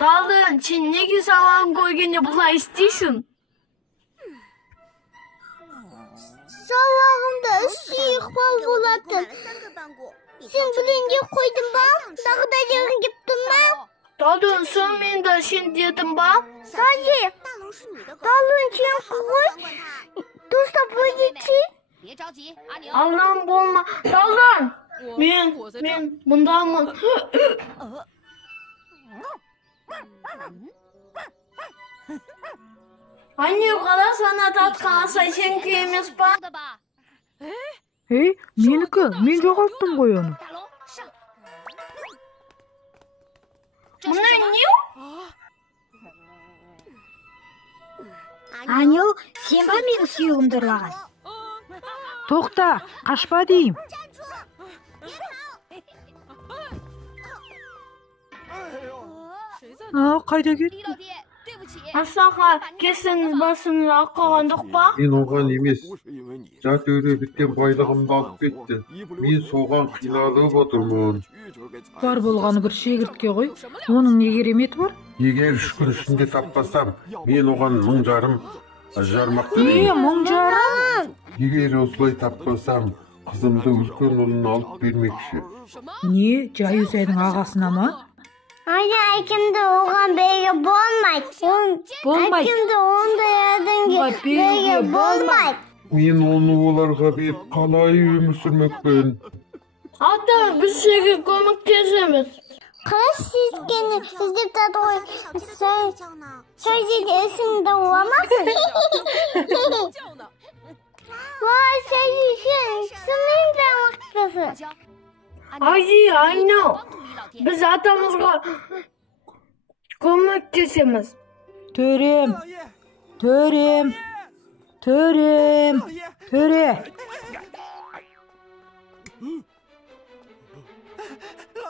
Dalın Çin'deki salam koygunca bulay istiyorsun. Salağımda sihval buladı. Sen bilince koydun bak. Dağda yarın gittin ben. Dalın sen beni de şimdi yedim bak. Sadece. Dalın için koy. Dosta böyle için. Allah'ım bulma. Dalın. Ben bundan mı? Anne kadar sana tat kalsa sen kıyımız bak. Hey, meniki, men жоғалттым ғой оны. Bunu ne? Аню, сен ба менің сүйегімді ұрлаған? Тоқта, қашпа дейім. Қайда кетті? Asaka kesin basını akılandık bak. Мен оған емес, жат өре біткен байлығымды алып кетті. Мен соған қиналып отырмын. Бар болғаны бір шегіртке ғой. Оның не кереметі бар? Егер 3 күн ішінде таппасам, мен оған 1000 жарым жармақ Не, төлеймін. 1000 жарым? Егер осылай таппасам, қызымды үлкен ұлына алып бермекші. Не, Жайөзайдың ағасына ма? Anne, ikimde oğlan beyge bolmaydı. Болмайды. İkimde onda yerdinge Oğlan beyge beyge bolmaydı. Мен оны оларға беріп қалай өмір сүрмекпін? Hatta bir şey kömekleşemez. Kız siz gene izlep tadı koy. Sen sözde esinde olamaz. Vay sen sınırdan vaktasın. I know. Biz atamızga kömekleşemez. Төрем, төрем, төрем, төре.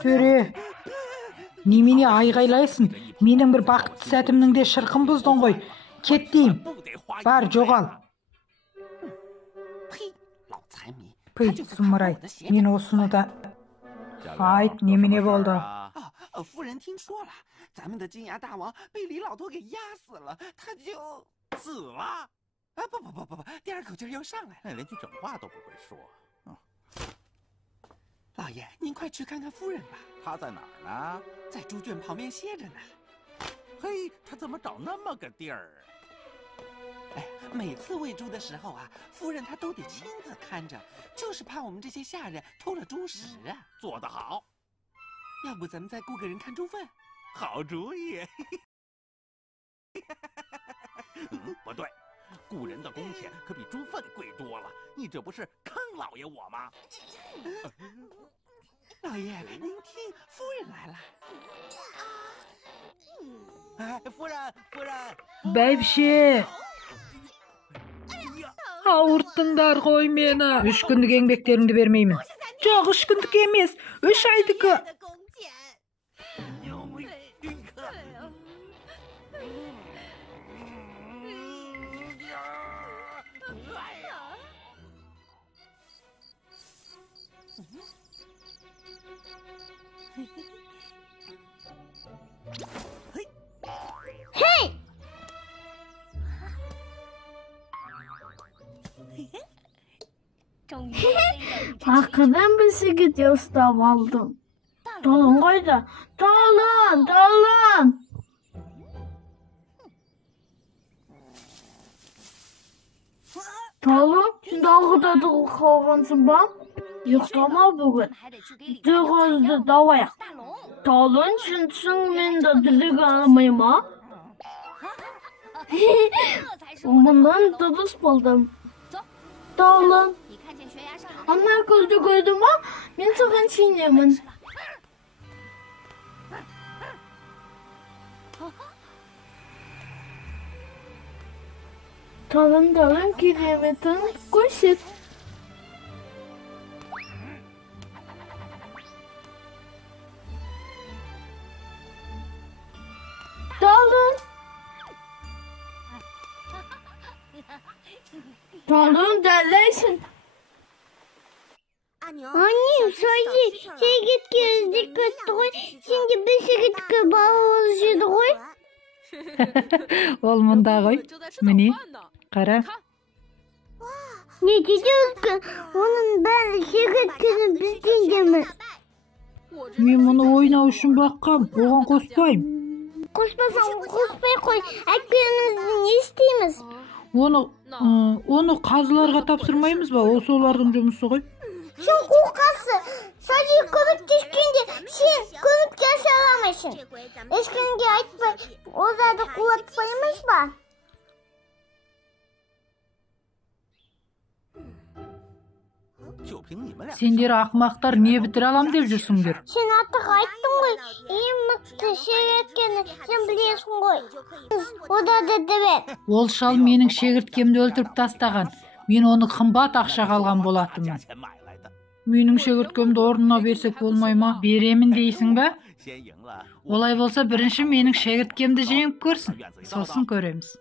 Төре, немене айғайлайсың? Менің бір бақытты сәтімнің де шырқын бұздың ғой. Кет дейім. Бар, жоғал. Пый, сұмырай, мен осыны да... Айт, немене болды? 夫人听说了，咱们的金牙大王被李老头给压死了，他就死了。啊，不，第二口气又上来了，连句整话都不会说。老爷，您快去看看夫人吧。她在哪儿呢？在猪圈旁边歇着呢。嘿，她怎么找那么个地儿？哎，每次喂猪的时候啊，夫人她都得亲自看着，就是怕我们这些下人偷了猪食啊。做得好。要不咱们再雇个人看猪粪？好主意。不对，雇人的工钱可比猪粪贵多了。你这不是坑老爷我吗？老爷，您听，夫人来了。哎，夫人。Бәйбіше! Ауырттыңдар ғой мені. 3 күндік еңбектеріңді бермеймін. Жоқ, 3 күндік емес, 3 айдікі. Hey! Arkadan bisiklet yastam aldım. Dalın koyda. Dalın. Dalın. Şimdi arkada da kavansın bak. Yıktama bugün. Dağızda davayak. Dalın şimdi ben de dilik alamayım ha. Bundan dıdız buldum. Dalın. Anne gözde gördüm bak. Ben sakın çiğnemin. Dalın kilometre koşut. Dalın derlersin. Annem sadece Şegirtke іздеп кетті ғой. Şimdi bir Şegirtke бала болып еді ғой. Ол мұнда ғой. Міне, қара. Ne dedi Özgün? Onun bәрі Şegirtke'nin бізден кемі. Мен мұны ойнау үшін баққам, оған қоспайым. Қоспасаң қоспай қой. Әйтпегенімізді не істейміз? Оны қазыларға тапсырмаймыз ба? Ол солардың жұмысы ғой. Сен қорқасы. Sadece көмектескенде сен көмекке аша аламайсың. Ешкімге айтпай, оларды қуатпаймыз ба? Сендер ақымақтар не бітіре алам деп жүрсіңдер? Сен артық айттың ғой. Ең мықты Шегірткені сен білесің ғой. Ода деді бер. Ол шал менің шегірткемді өлтіріп тастаған. Мен оны қымбат ақшаға алған болатынмын. Менің шегірткемді орнына берсек болмай ма? Беремін дейсің ба? Олай болса бірінші менің шегірткемді жеңіп көрсін. Сосын көреміз.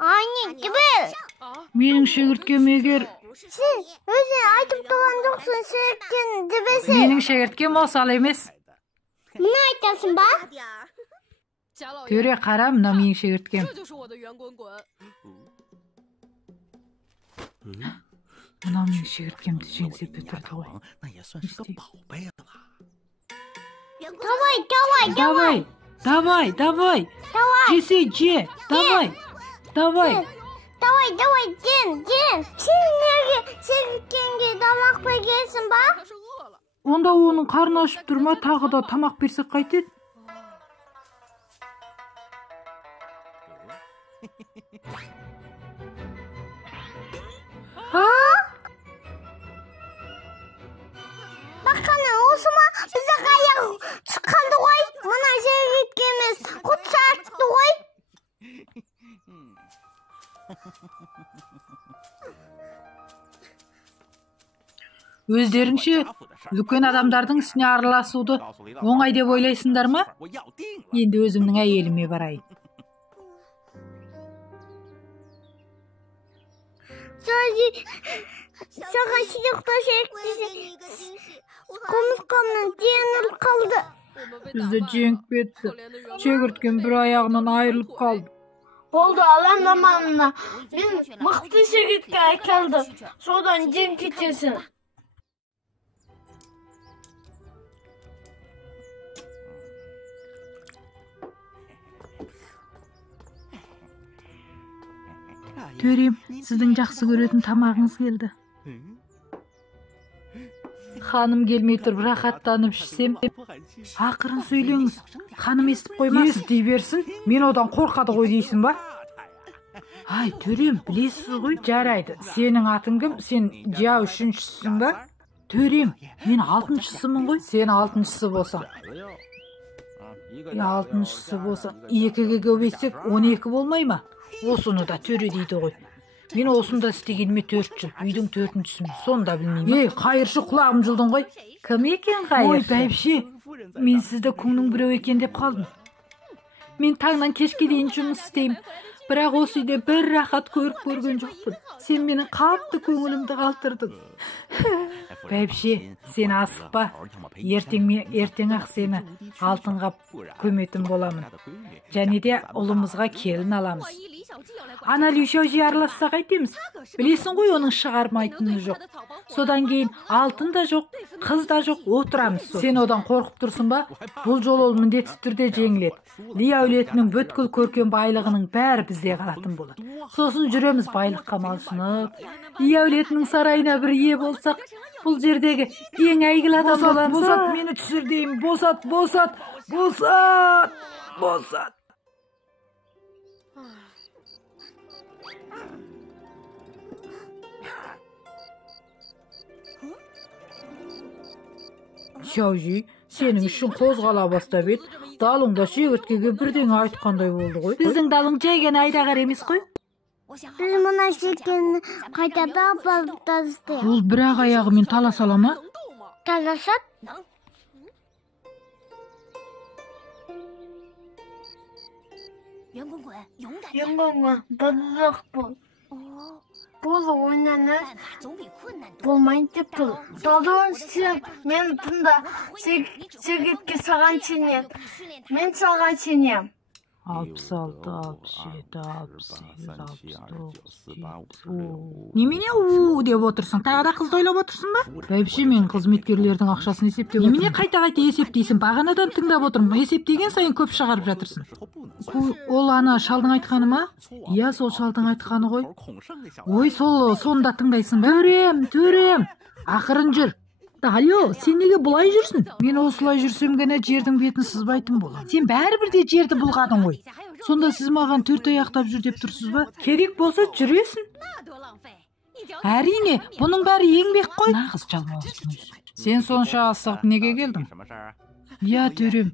Anne gibi. Менің шегірткем егер... Сен өзің айтып тұрған жоқсың Шегірткенің дібесі. Менің шегірткем осал емес. Не айтасың ба? Төре қара, мына менің шегірткем. Мына менің шегірткемді жеңсе бітірді ғой. Давай. Жесе, же. Давай. Давай, ден. Сен неге Шегірткенге тамақ бергенсің ба? Онда оның қарны ашып тұрма, тағы да тамақ берсек қайтеді? Баққаны осы ма? Бізді қаяқ шыққанды ғой. Мұна Шегірткеміз құт сартты ғой. Өздеріңше үлкен адамдардың ісіне араласуды оңай деп ойлайсыңдар ма? Енді өзімнің әйеліме барайын. Саған шидоқтар шеріктесі құмырсқамның деніп қалды. Бізді жеңіп кетті. Шегірткен бір аяғынан айырылып қалды. Болды, алаңдамаңына. Мен мықты Шегіртке әкелді. Содан жем кетесің. Төрем, сіздің жақсы көретін тамағыңыз келді. Ханым келмей тұрып рахаттанып ішсем, ақырын сөйлеңіз. Ханым естіп қоймасын. Ести берсін, мен одан қорқады ғой дейсің ба? Ай, төрем, білесіз ғой? Жарайды, сенің атың кім? Сен жа үшіншісің ба? Төрем, мен алтыншысымын ғой. Сен алтыншысы болсаң. Алтыншысы болсаң, екіге көбейтсек 12 болмай ма? Осыны да төре дейді ғой. Мен осында істегеніме 4 жыл, үйдің 4-шісімін, сонда білмеймін. Ей, қайыршы, құлағым жылдың ғой. Кім екен қайыршы? Ой, бәйбіше, мен сізді күннің біреу екен деп қалдым. Мен таңнан кешке дейін жұмыс істеймін, бірақ осы үйде бір рахат көріп көрген жоқпын. Сен менің қатты көңілімді қалтырдың. Бәйбіше, сен асықпа. Ертең ақ сені алтынға көметін боламын. Және де ұлымызға келін аламыз. Ана Люшаужи араласса қайтеміз? Білесің ғой, оның шығармайтыны жоқ. Содан кейін алтын да жоқ, қыз да жоқ, отырамыз. Сен одан қорқып тұрсың ба? Бұл жол ол міндетті түрде жеңіледі. Ли әулетінің бүткіл көркен байлығының бәрі бізде қалатын болады. Сосын жүреміз байлыққа малшынып. Ли әулетінің сарайына бір ие болсақ, бұл жердегі ең әйгілі адам боламыз. Босат, мені түсір деймін. Босат. Шаужи, сенің үшін қозғала бастап еді. Далыңда Шегірткеге бірдеңе айтқандай болды ғой. Біздің далың жай ғана айдағар емес қой. Біз мұна Шегірткені қайтада апарып тастайық. Ол бір-ақ аяғымен таласа ала ма? Таласат? Yengongwen, bızlık bul. Бұл ойнаны болмайын деп тұр. Талуын сен, мен тыңда, сегетке саған сенем. Мен саған сенем. 66, 67, 68, 69, Немене у деп отырсың? Тағы да қызды ойлап отырсың ба? Бәйбіше, мен қызметкерлердің ақшасын есептеп отырмын. Немене қайта-қайта есептейсің? Бағанадан тыңдап отырмын. Есептеген сайын көп шығарып жатырсың. Ол ана шалдың айтқаны ма? Иә, сол шалдың айтқаны ғой. Ой, сонда тыңдайсың ба? Төрем, ақырын жүр. Алло, сен неге бұлай жүрсің? Мен осылай жүрсем гәне жердің бетін сызбайтын болам. Сен бәрібір де жерді бұлғадың ғой. Сонда сіз маған 4 аяқтап жүр деп тұрсыз ба? Керек болса жүресің. Әрине, бұның бәрі еңбек қой. Нағыз жалмауызсың. Сен сонша асығып неге келдің? Я, төрем,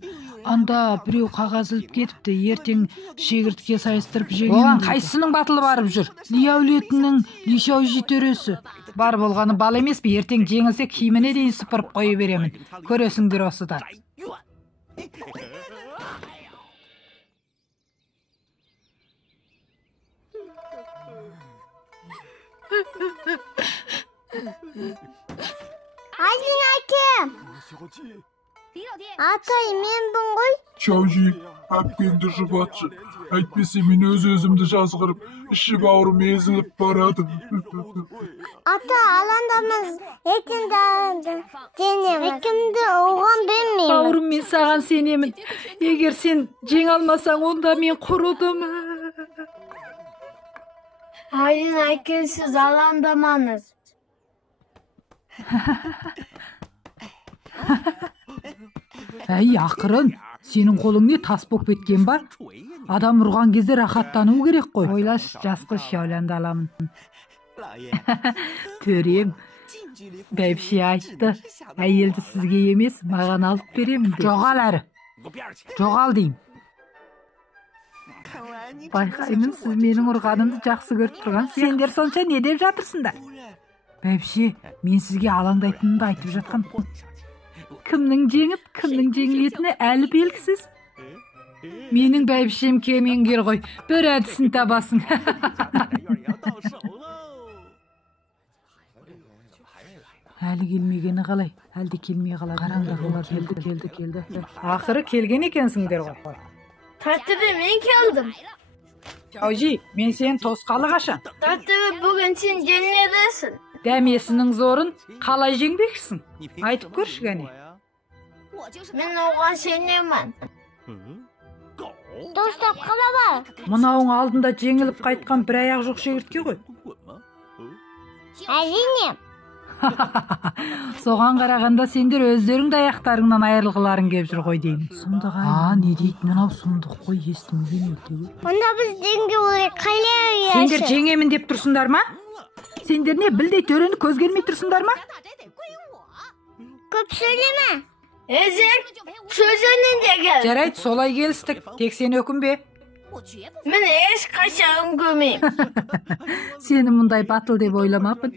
анда біреу қағаз іліп кетіпті, ертең шегіртке сайыстырып жеген. Оған қайсының батылы барып жүр? Ли әулетінің Лишаужи төресі. Бар болғаны бал емес пе, ертең жеңілсе киіміне дейін сыпырып қойы беремін. Көресіңдер осыдан. Aydın әкем. Атай, мен бұн ғой. Чаужи, әпкемді жұбатшы. Әйтпесе мен өз-өзімді жазғырып, іші бауырым езіліп барады. Ата, аландамыз, ертеңді денеміз. Әкемді оған бермеймін. Бауырым, мен саған сенемін. Егер сен жеңе алмасаң, онда мен құрыдым. Aydın әке, сіз аландамаңыз. Әй, ақырын, сенің қолың не тас боп кеткен бар? Адам ұрған кезде рахаттану керек қой. Ойлаш, жас қыз шәулянды аламын. Төрем, бәйбіше айтты, әйелді сізге емес, маған алып беремін. Жоғал әрі. Жоғал деймін. Байқаймын, сіз менің ұрғанымды жақсы көріп тұрған. Сендер сонша не деп жатырсыңдар? Бәйбіше, мен сізге алаңдайтынымды айтып жатқан. Кімнің жеңіп, кімнің жеңілетіні әлі белгісіз. Менің бәйбішем кемеңгер ғой, бір әдісін табасың. Әлі келмегені қалай? Әлде келмей қалады. Қараңдағылар келді. Ақыры келген екенсіңдер ғой. Тәттібі, мен келдім. Чаужи, мен сен тосқалы қашан. Тәттібі, бүгін сен жеңедесің. Дәмесінің зорын қалай жеңбекшісің? Айтып көрші гәне. Мен оған сенемін. Достап қала бар. Мынауың алдында жеңіліп қайтқан бір аяқ жоқ шегіртке ғой. Әрине. Соған қарағанда сендер өздеріңді аяқтарыңнан айырылғыларың кеп жүр ғой деймін. Не дейді, мынау сұмдық қой, естімеген өтегі. Онда біз жеңге олай қалай Сендер жеңемін деп тұрсыңдар ма? Сендер не, білдей төрені көз келмей тұрсыңдар ма? Көп сөйлеме. Ezek, sözününce gel. Жарайды, солай келістік. Тек сен өкінбе. Мен ешқашан көмейм. Сені мұндай батыл деп ойламаппын.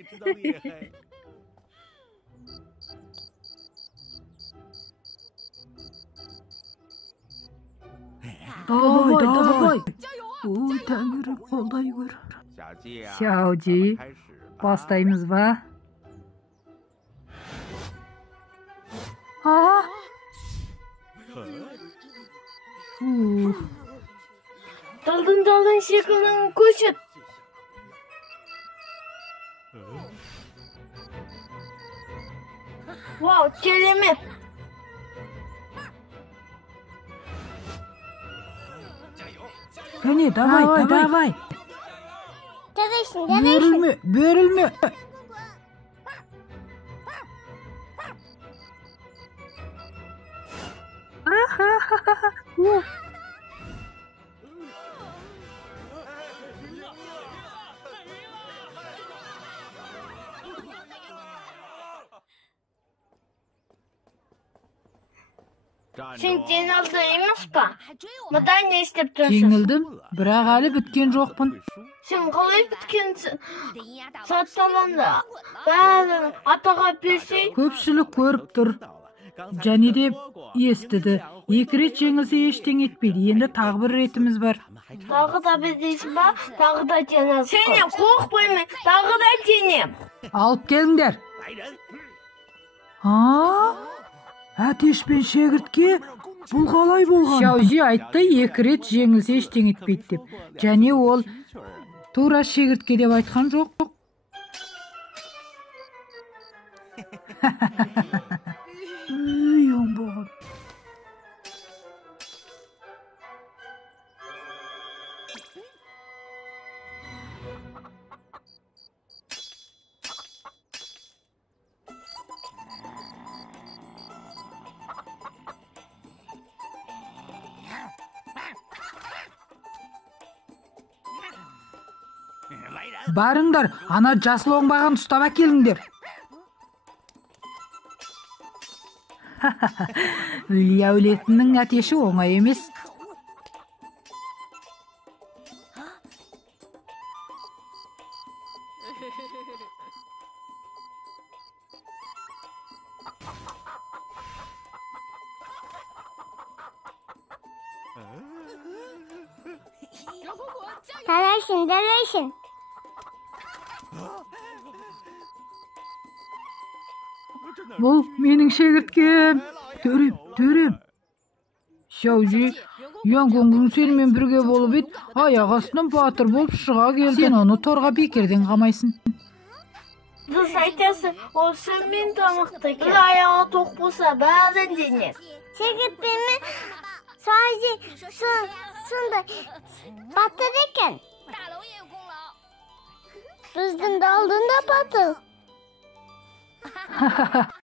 Давай. Ой, тәңірім, қолдай көр. Шаужи, бастаймыз ба? Dalın şekilin koşut. Wow, kelime. Kani, davay. Börülme. Sen жеңілді емес па? Мұда не істеп тұрсың? Жеңілдім, бірақ әлі біткен жоқпын. Сен қалай біткенсің? Сатталанда бәрін атаға берсей? Көпшілік көріп тұр. Және де естіді. Екі рет жеңілсе ештеңе етпейді. Енді тағы бір ретіміз бар. Тағы да біз дейсің ба? Тағы да теңіз. Сенем, қорықпаймын. Тағы да теңем. Алып келіңдер. Әтеш пен шегіртке бұл қалай болған? Шаузи айтты, екі рет жеңілсе ештеңе етпейді деп. Және ол тура шегіртке деп айтқан жоқ. Оңбаған. Барыңдар, ана жасыл оңбаған ұстап әкеліңдер. Өлі әулетінің әтеші оңай емес. Дарайшын. Бұл менің шегірткем. Төрем. Шаузи, яңғоңғың сенімен бірге болып ет, аяқ астынан батыр болып шыға келді. Сен оны торға бекерден қамайсың. Дұрыс айтасың, ол сенмен тамақты кен. Аяғы тоқ болса, бәрін денер. Шегіртпені Шаузи сондай батыр екен. Біздің де алдында батыр.